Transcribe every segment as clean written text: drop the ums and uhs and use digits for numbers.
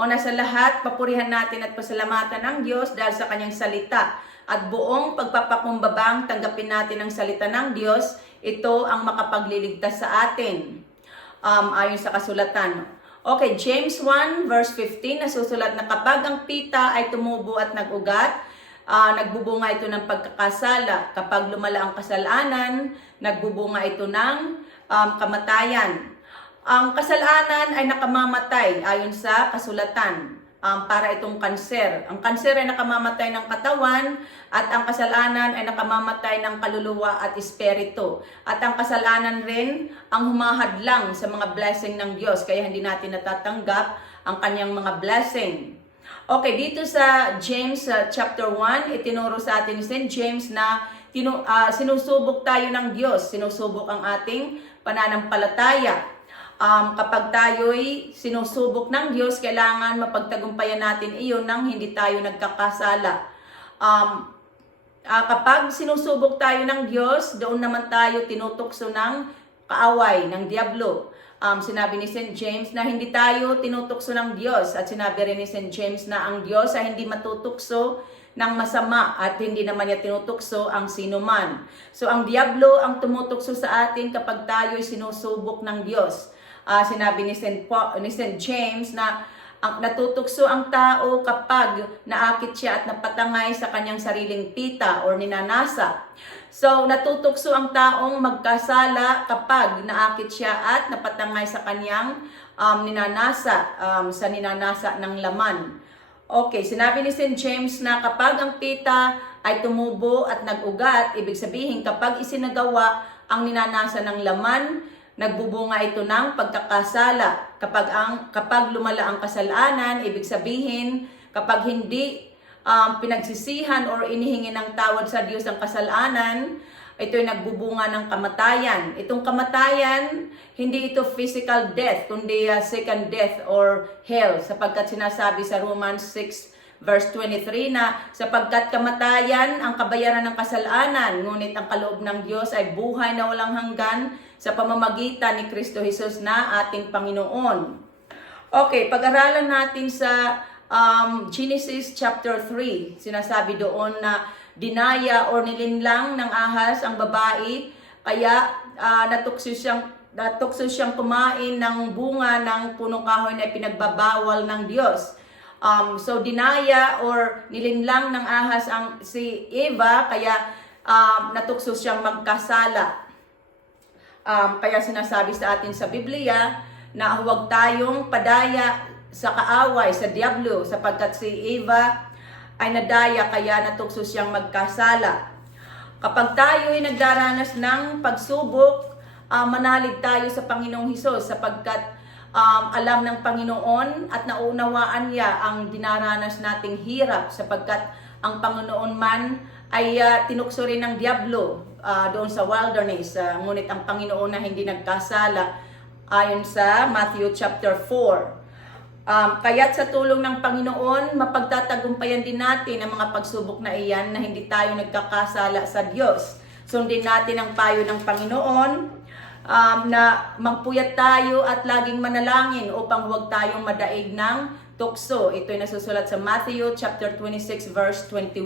Una sa lahat, papurihan natin at pasalamatan ang Diyos dahil sa kanyang salita. At buong pagpapakumbabang tanggapin natin ang salita ng Diyos, ito ang makapagliligtas sa atin. Ayon sa kasulatan. Okay, James 1 verse 15, nasusulat na kapag ang pita ay tumubo at nag-ugat, nagbubunga ito ng pagkakasala. Kapag lumala ang kasalanan, nagbubunga ito ng kamatayan. Ang kasalanan ay nakamamatay ayon sa kasulatan. Para itong kanser. Ang kanser ay nakamamatay ng katawan at ang kasalanan ay nakamamatay ng kaluluwa at espiritu. At ang kasalanan rin ang humahadlang sa mga blessing ng Diyos kaya hindi natin natatanggap ang kanyang mga blessing. Okay, dito sa James chapter 1, itinuro sa atin ni St. James na sinusubok tayo ng Diyos, sinusubok ang ating pananampalataya. Kapag tayo'y sinusubok ng Diyos, kailangan mapagtagumpayan natin iyon nang hindi tayo nagkakasala. Kapag sinusubok tayo ng Diyos, doon naman tayo tinutukso ng kaaway, ng Diablo. Sinabi ni St. James na hindi tayo tinutukso ng Diyos at sinabi rin ni St. James na ang Diyos ay hindi matutukso ng masama at hindi naman niya tinutukso ang sinuman. So ang Diablo ang tumutukso sa atin kapag tayo'y sinusubok ng Diyos. Sinabi ni St. James na natutukso ang tao kapag naakit siya at napatangay sa kanyang sariling pita or ninanasa. So, natutukso ang taong magkasala kapag naakit siya at napatangay sa kanyang ninanasa, sa ninanasa ng laman. Okay, sinabi ni St. James na kapag ang pita ay tumubo at nag-ugat, ibig sabihin kapag isinagawa ang ninanasa ng laman, nagbubunga ito ng pagkakasala. Kapag lumala ang kasalanan, ibig sabihin, kapag hindi pinagsisihan or inihingi ng tawad sa Diyos ang kasalanan, ito'y nagbubunga ng kamatayan. Itong kamatayan, hindi ito physical death, kundi second death or hell, sapagkat sinasabi sa Romans 6 verse 23 na sapagkat kamatayan ang kabayaran ng kasalanan, ngunit ang kaloob ng Diyos ay buhay na walang hanggan sa pamamagitan ni Kristo Jesus na ating Panginoon. Okay, pag-aralan natin sa Genesis chapter 3. Sinasabi doon na dinaya or nilinlang ng ahas ang babae, kaya natukso siyang kumain ng bunga ng punong kahoy na pinagbabawal ng Diyos. So dinaya or nilinlang ng ahas si Eva, kaya natukso siyang magkasala. Kaya sinasabi sa atin sa Biblia na huwag tayong padaya sa kaaway, sa Diablo, sapagkat si Eva ay nadaya kaya natukso siyang magkasala. Kapag tayo ay nagdaranas ng pagsubok, manalig tayo sa Panginoong Hesus sapagkat alam ng Panginoon at naunawaan niya ang dinaranas nating hirap sapagkat ang Panginoon man ay tinukso rin ng Diablo doon sa wilderness. Ngunit ang Panginoon na hindi nagkasala ayon sa Matthew chapter 4. Kaya't sa tulong ng Panginoon, mapagtatagumpayan din natin ang mga pagsubok na iyan na hindi tayo nagkakasala sa Diyos. Sundin natin ang payo ng Panginoon na magpuyat tayo at laging manalangin upang huwag tayong madaig ng tukso. Ito'y nasusulat sa Matthew chapter 26 verse 26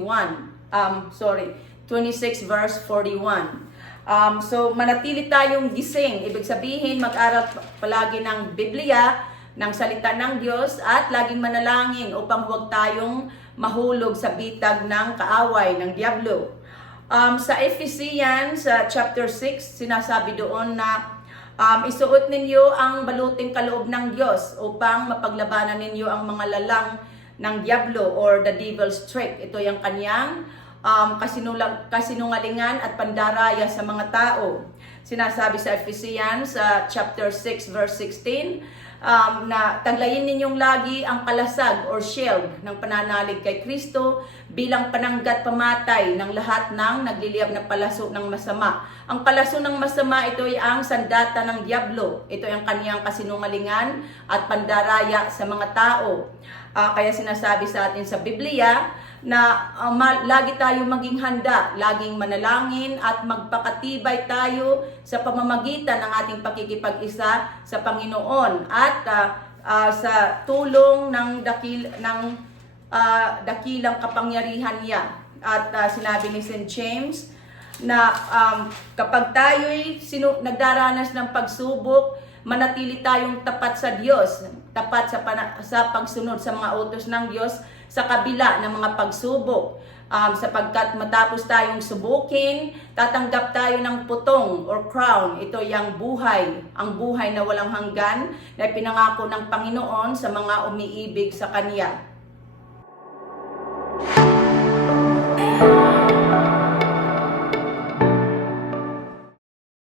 verse 41. So manatili tayong gising. Ibig sabihin mag-aral palagi ng Biblia, ng salita ng Diyos at laging manalangin upang huwag tayong mahulog sa bitag ng kaaway ng Diablo. Sa Ephesians chapter 6, sinasabi doon na isuot ninyo ang baluting kaloob ng Diyos upang mapaglabanan ninyo ang mga lalang ng Diablo or the devil's trick. Ito yung kanyang kasinungalingan at pandaraya sa mga tao. Sinasabi sa Ephesians chapter 6 verse 16 na taglayin ninyong lagi ang kalasag or shield ng pananalig kay Kristo bilang pananggat pamatay ng lahat ng nagliliyab na palaso ng masama. Ang palaso ng masama, ito ay ang sandata ng Diablo. Ito ay ang kaniyang kasinungalingan at pandaraya sa mga tao. Kaya sinasabi sa atin sa Biblia na lagi tayong maging handa, laging manalangin at magpakatibay tayo sa pamamagitan ng ating pakikipag-isa sa Panginoon at sa tulong ng dakilang kapangyarihan niya. At sinabi ni St. James na kapag tayo'y nagdaranas ng pagsubok, manatili tayong tapat sa Diyos, tapat sa pagsunod sa mga utos ng Diyos sa kabila ng mga pagsubok. Sapagkat matapos tayong subukin, tatanggap tayo ng putong or crown. Ito yung buhay, ang buhay na walang hanggan na pinangako ng Panginoon sa mga umiibig sa Kanya.